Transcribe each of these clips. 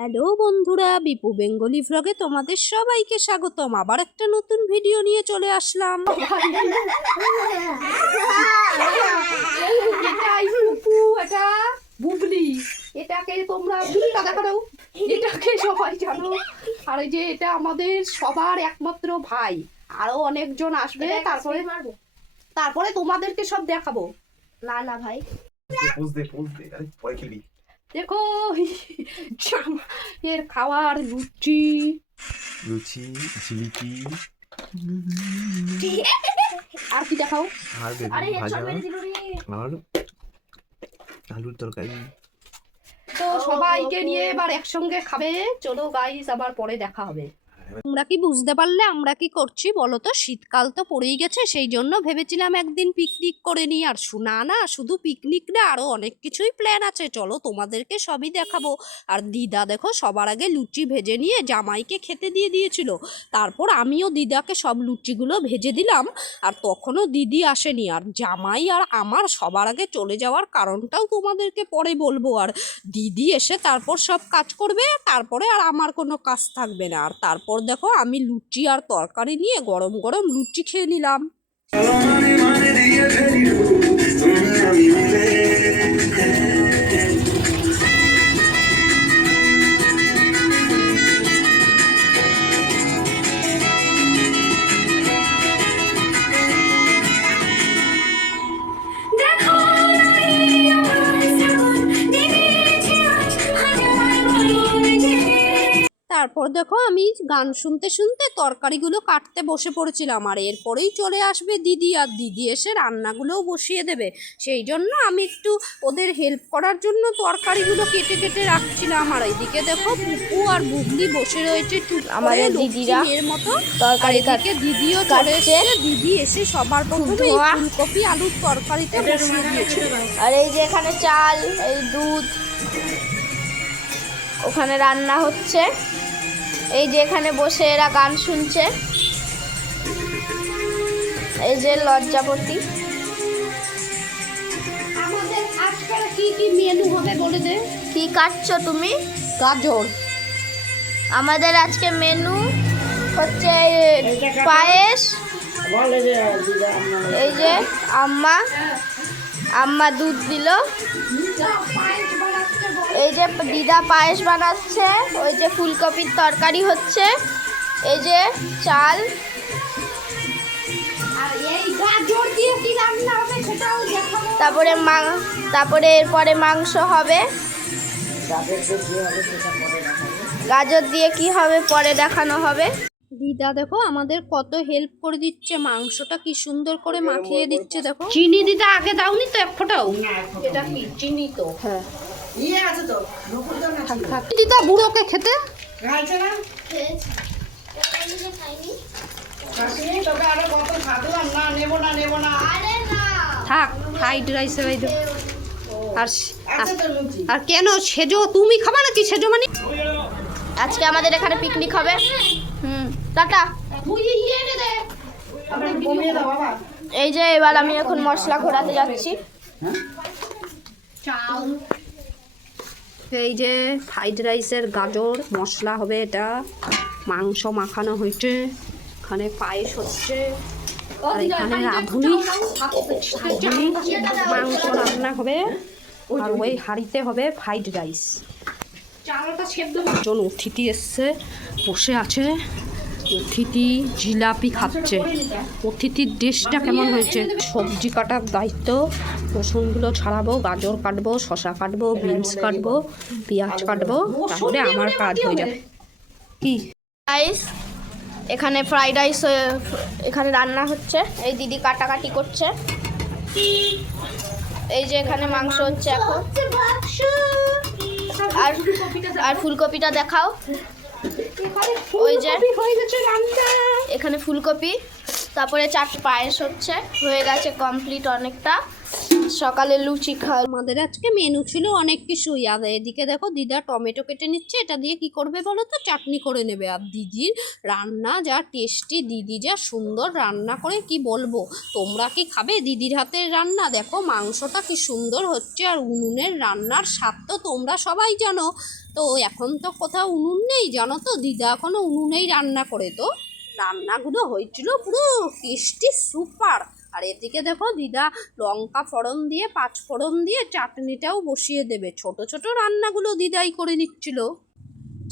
Hello বন্ধুরা Bipu Bengali ভ্লগে তোমাদের সবাইকে স্বাগতম। আবার একটা নতুন ভিডিও নিয়ে চলে আসলাম। এটা বুবলি। এটাকে তোমরা বুবলিটা দেখা দাও এটাকে সবাই জানো। আর এই যে এটা আমাদের সবার একমাত্র ভাই। আরও অনেকজন আসবে তারপরে তারপরে তোমাদেরকে সব দেখাবো। না না ভাই। পোজ দে পোজ দে। আরে পরে খেলবি। দেখো জাম- এর খাওয়ার লুচি লুচি জিলিপি আর কি দেখাও আর বেগুন ভাজা আর আলুর তরকারি তো সবাইকে নিয়ে এবার একসঙ্গে খাবে চলো গাইস আবার পরে দেখা হবে তোমরা কি বুঝতে পারলে আমরা কি করছি? বলো তো, শীতকাল তো পড়েই গেছে সেই জন্য ভেবেছিলাম একদিন পিকনিক করে নিই। আর শোনা না, শুধু পিকনিক না আরও অনেক কিছুই প্ল্যান আছে। চলো, তোমাদেরকে সবই দেখাবো। আর দিদা দেখো, সবার আগে লুচি ভেজে নিয়ে জামাইকে খেতে দিয়ে দিয়েছিল। তারপর আমিও দিদাকে সব লুচিগুলো ভেজে দিলাম। আর তখনও দিদি আসেনি। আর জামাই আর আমার সবার আগে চলে যাওয়ার কারণটাও তোমাদেরকে পরে বলব। আর দিদি এসে তারপর সব কাজ করবে, তারপরে আর আমার কোনো কাজ থাকবে না। আর তারপর দেখো আমি লুচি আর তরকারি নিয়ে গরম গরম লুচি খেয়ে নিলাম। গান শুনতে শুনতে তরকারিগুলো কাটতে বসে পড়েছিলাম আর এরপরেই চলে আসবে দিদি আর দিদি এসে রান্নাগুলোও বসিয়ে দেবে। সেই জন্য আমি একটু ওদের হেল্প করার জন্য তরকারিগুলো কেটে কেটে রাখছিলাম। আর এইদিকে দেখো পুপু আর বুবলি বসে রয়েছে আমাদের দিদিরা মেয়ের মতো। তরকারি এদিকে দিদিও চলে কাটছে। এসেছে। দিদি এসে সবার প্রথমে। ফুলকপি আলুর তরকারিতে বসিয়ে দিয়েছিল আর এই যে এখানে চাল এই দুধ ওখানে রান্না হচ্ছে। এই যে এখানে বসে এরা গান শুনছে। এই যে লজ্জাপতি কি কি মেনু হবে বলে দে। কি কাটছো তুমি? গাজর। আমাদের আজকে মেনু হচ্ছে পায়েস। এই যে আম্মা। আম্মা দুধ দিল। এই যে দিদা পায়েস বানাচ্ছে ওই যে ফুলকপির তরকারি হচ্ছে এই যে চাল। আর এই গাজর দিয়ে কি রান্না হবে সেটাও দেখাবো। তারপরে মাং তারপরে এরপরে মাংস হবে। গাজর দিয়ে কি হবে পরে দেখানো হবে। দিদা দেখো আমাদের কত হেল্প করে দিচ্ছে মাংসটা কি সুন্দর করে মাখিয়ে দিচ্ছে দেখো। চিনি দিদা আগে দাওনি তো এক ফোঁটাও? এটা কি? চিনি তো। হ্যাঁ। দিদা বুড়োকে খেতে? থাক ফ্রাইড রাইস আর আর কেন সেজো তুমি খাবা নাকি সেজো মানে? আজকে আমাদের এখানে পিকনিক হবে। হুম টাটা। এই যে এবার আমি এখন মশলা ঘোরাতে যাচ্ছি। এই যে ফ্রাইড রাইসের গাজর মশলা হবে এটা। মাংস মাখানো হয়েছে এখানে পায়েস হচ্ছে আর এখানে রাঁধুনি রাঁধুনি মাংস রান্না হবে আর ওই হাঁড়িতে হবে ফ্রাইড রাইস চালটা সেদ্ধ একজন অতিথি এসছে বসে আছে। অতিথি জিলাপি খাচ্ছে। অতিথির ড্রেসটা কেমন হয়েছে? সবজি কাটার দায়িত্ব। রসুনগুলো ছাড়াবো, গাজর কাটবো শশা কাটবো, বিনস কাটবো, পেঁয়াজ কাটবো, তাহলে আমার কাজ হয়ে যাবে। কি? রাইস এখানে ফ্রাইড রাইস এখানে রান্না হচ্ছে। এই দিদি কাটাকাটি করছে। এই যে এখানে মাংস হচ্ছে এখন। আর আর ফুলকপিটা দেখাও। ওই যে এখানে ফুলকপি তারপরে চারটে পায়েস হচ্ছে হয়ে গেছে কমপ্লিট অনেকটা। সকালে লুচি খাওয়া আমাদের আজকে মেনু ছিল অনেক কিছুই। আর এদিকে দেখো দিদা টমেটো কেটে নিচ্ছে এটা দিয়ে কি করবে বলো তো? চাটনি করে নেবে। আর দিদির রান্না যা টেস্টি দিদি যা সুন্দর রান্না করে কি বলব? তোমরা কি খাবে দিদির হাতের রান্না? দেখো মাংসটা কি সুন্দর হচ্ছে আর উনুনের রান্নার স্বাদ তো তোমরা সবাই জানো। তো এখন তো কোথাও উনুন নেই, জানো তো? দিদা এখনও উনুনেই রান্না করে তো। রান্নাগুলো হয়েছিল পুরো টেস্টি সুপার। আর এদিকে দেখো দিদা লঙ্কা ফোড়ন দিয়ে পাঁচ ফোড়ন দিয়ে, চাটনিটাও বসিয়ে দেবে। ছোট ছোট রান্নাগুলো দিদাই করে নিচ্ছিল।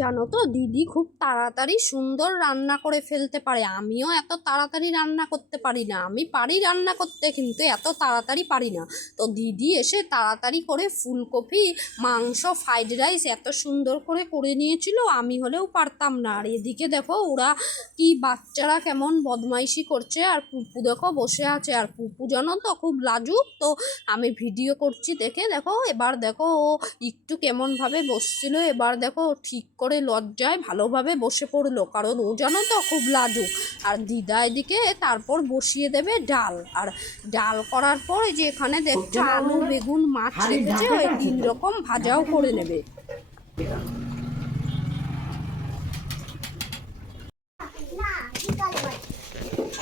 জানো তো? দিদি খুব তাড়াতাড়ি সুন্দর রান্না করে ফেলতে পারে। আমিও এত তাড়াতাড়ি রান্না করতে পারি না। আমি পারি রান্না করতে, কিন্তু এত তাড়াতাড়ি পারি না। তো দিদি এসে তাড়াতাড়ি করে ফুলকপি, মাংস, ফ্রাইড রাইস এত সুন্দর করে করে নিয়েছিল, আমি হলেও পারতাম না। আর এদিকে দেখো, ওরা কি বাচ্চারা কেমন বদমাইশি করছে। আর পুপু দেখো বসে আছে। আর পুপু জানো তো খুব লাজুক। তো আমি ভিডিও করছি দেখে দেখো, এবার দেখো ও একটু কেমনভাবে বসছিল। এবার দেখো ঠিক করে লজ্জায় ভালোভাবে বসে পড়ল কারণ ও জানো তো খুব লাজুক। আর দিদা এদিকে তারপর বসিয়ে দেবে ডাল। আর ডাল করার পর যে এখানে দেখছ আলু বেগুন মাছ রেখেছে ওই তিন রকম ভাজাও করে নেবে।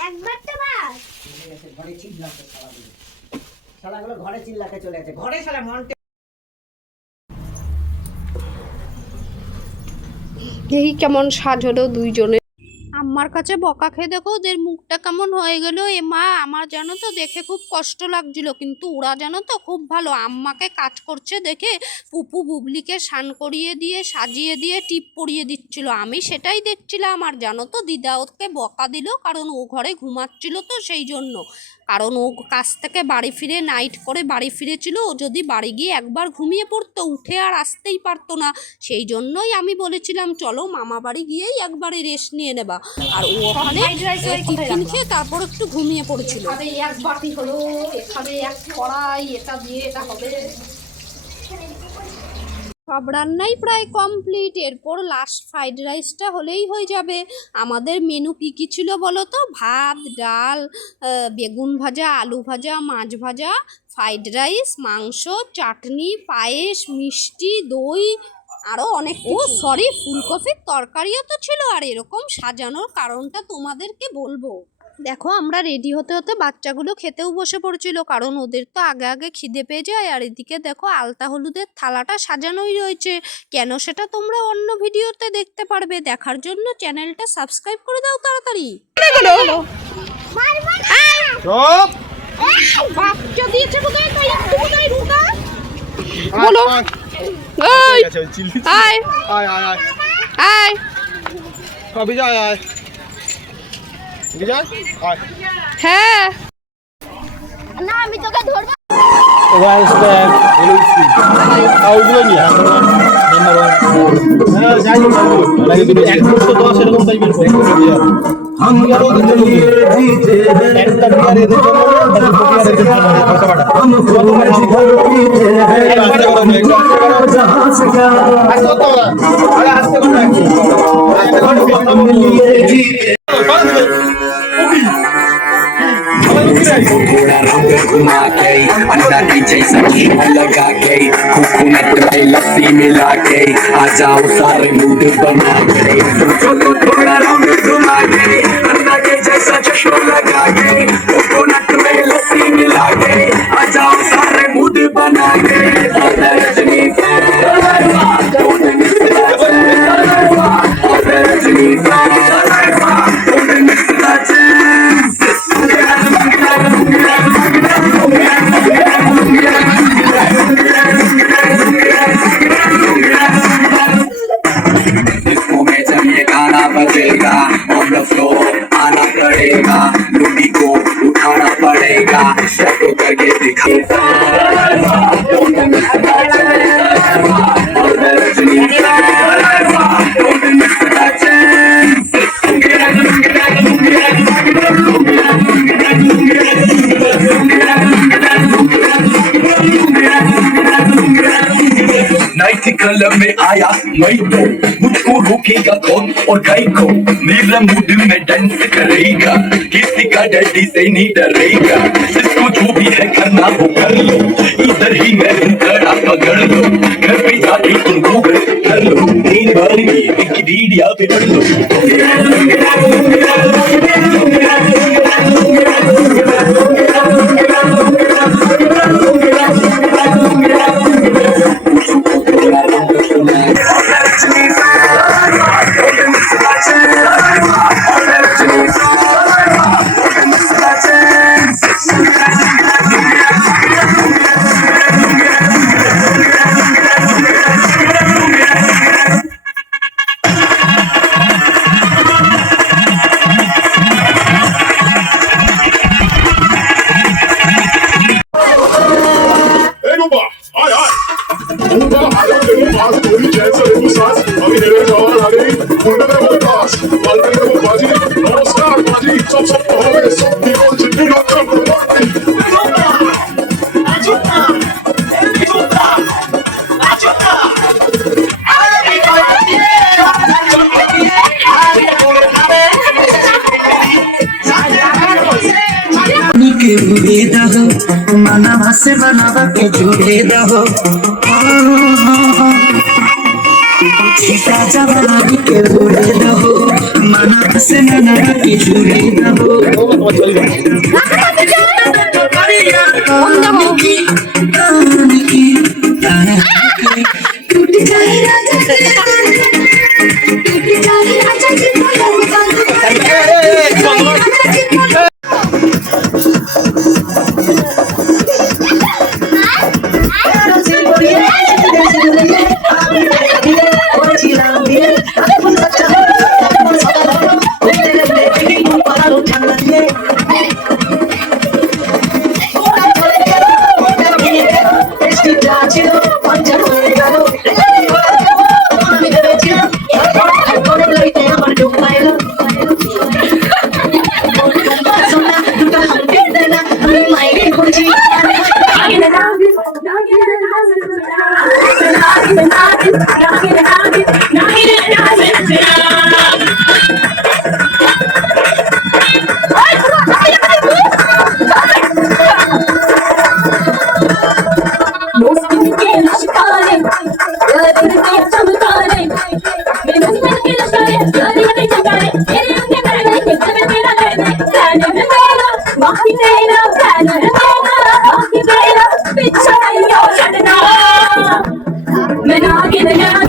একবার তো ঘরে চিল্লাতে চলে গেছে। ঘরে শালা মন এই কেমন সাজ হলো দুইজনে আমার কাছে বকা খেয়ে দেখো ওদের মুখটা কেমন হয়ে গেল। এ মা, আমার জানো তো দেখে খুব কষ্ট লাগছিল, কিন্তু ওরা জানো তো খুব ভালো। আম্মাকে কাজ করছে দেখে পুপু বুবলিকে স্নান করিয়ে দিয়ে, সাজিয়ে দিয়ে টিপ পরিয়ে দিচ্ছিল। আমি সেটাই দেখছিলাম, আর জানো তো দিদা ওকে বকা দিল, কারণ ও ঘরে ঘুমাচ্ছিল তো সেই জন্য। কারণ ও কাছ থেকে বাড়ি ফিরে নাইট করে বাড়ি ফিরেছিল ও যদি বাড়ি গিয়ে একবার ঘুমিয়ে পড়তো উঠে আর আসতেই পারতো না। সেই জন্যই আমি বলেছিলাম চলো মামা বাড়ি গিয়েই একবারে রেস্ট নিয়ে নেবা। আর ও ওখানে টিফিন খেয়ে তারপর একটু ঘুমিয়ে পড়েছিল। এক বাটি হলো এখানে এক কড়াই এটা দিয়ে এটা হবে। সব রান্নাই প্রায় কমপ্লিট এরপর লাস্ট ফ্রাইড রাইসটা হলেই হয়ে যাবে। আমাদের মেনু কী কী ছিল বলো তো? ভাত ডাল বেগুন ভাজা আলু ভাজা মাছ ভাজা ফ্রাইড রাইস মাংস চাটনি পায়েস মিষ্টি দই আরও অনেক ও সরি ফুলকপির তরকারিও তো ছিল। আর এরকম সাজানোর কারণটা তোমাদেরকে বলব। দেখো আমরা রেডি হতে হতে বাচ্চাগুলো খেতেও বসে পড়ছিল কারণ ওদের তো আগে আগে খিদে পেয়ে যায়। আর এদিকে দেখো আলতা হলুদের থালাটা সাজানোই রয়েছে। কেন সেটা তোমরা অন্য ভিডিওতে দেখতে পারবে। দেখার জন্য চ্যানেলটা সাবস্ক্রাইব করে দাও তাড়াতাড়ি। বলো। আয় আয় আয়। আয়। কবি যায় আয়। হ্যাঁ। না আমি তোকে ধরবো। One step, सबको घोड़ा राम घुमा के अंडा की जैसा लगा के कोकोनट पे लस्सी मिला के आ जाओ सारे मूड बना के पड़ेगा लुटी को उठाना पड़ेगा। सबको करके दिखा। नई कलम में आया मई तो। मुझ रोकेगा कौन और को? मेरा मूड में डांस करेगा किसी का डैडी से नहीं डरेगा जिसको जो भी है करना वो कर लो। इधर ही मैं हूँ, खड़ा पकड़ लो। घर पे जाके तुम गूगल कर लो। नींद की गई विकिपीडिया पे पढ़ लो। দেব। সীতা জামানিকে ভরে দেব। মানা আছে না না কিছুরে দেব। টুটি চাই না you're not in looking at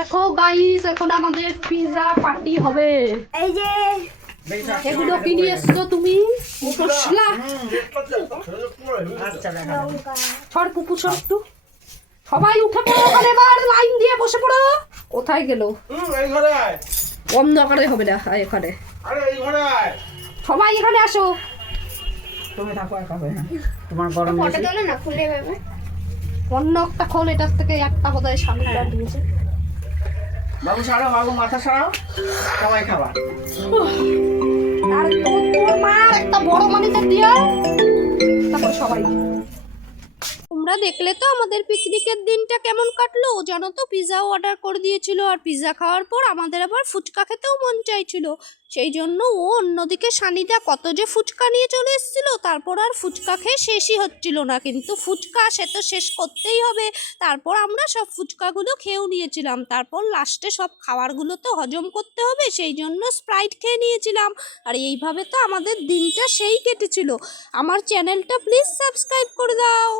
দেখো গাইস এখন আমাদের পিজা পার্টি হবে। এই যে এগুলো কি নিয়ে এসছো তুমি? মশলা? ছড় পুপু সব একটু। সবাই উঠে পড়ো ওখানে এবার লাইন দিয়ে বসে পড়ো। কোথায় গেল? হুম, এই ঘরে আয় অন্ধকারে হবে না এখানে। আরে এই ঘরে আয় সবাই এখানে আসো। তুমি থাকো একা তোমার গরম না খুলে যাবে। অন্য একটা খোল এটার থেকে একটা বোধহয় সামনেটা দিয়েছে বাবু সারাও বাবু মাথা সারাও সবাই খাবা। তোর মা একটা বড় মানিটা দিয়ে তারপর সবাই। তোমরা দেখলে তো আমাদের পিকনিকের দিনটা কেমন কাটলো? জানো তো পিৎজাও অর্ডার করে দিয়েছিল আর পিৎজা খাওয়ার পর আমাদের আবার ফুচকা খেতেও মন চাইছিল। সেই জন্য ও অন্যদিকে সানিদা কত যে ফুচকা নিয়ে চলে এসেছিল, তারপর আর ফুচকা খেয়ে শেষই হচ্ছিল না। কিন্তু ফুচকা সে তো শেষ করতেই হবে। তারপর আমরা সব ফুচকাগুলো খেয়েও নিয়েছিলাম। তারপর লাস্টে সব খাবারগুলো তো হজম করতে হবে, সেই জন্য স্প্রাইট খেয়ে নিয়েছিলাম। আর এইভাবে তো আমাদের দিনটা সেই কেটেছিল। আমার চ্যানেলটা প্লিজ সাবস্ক্রাইব করে দাও।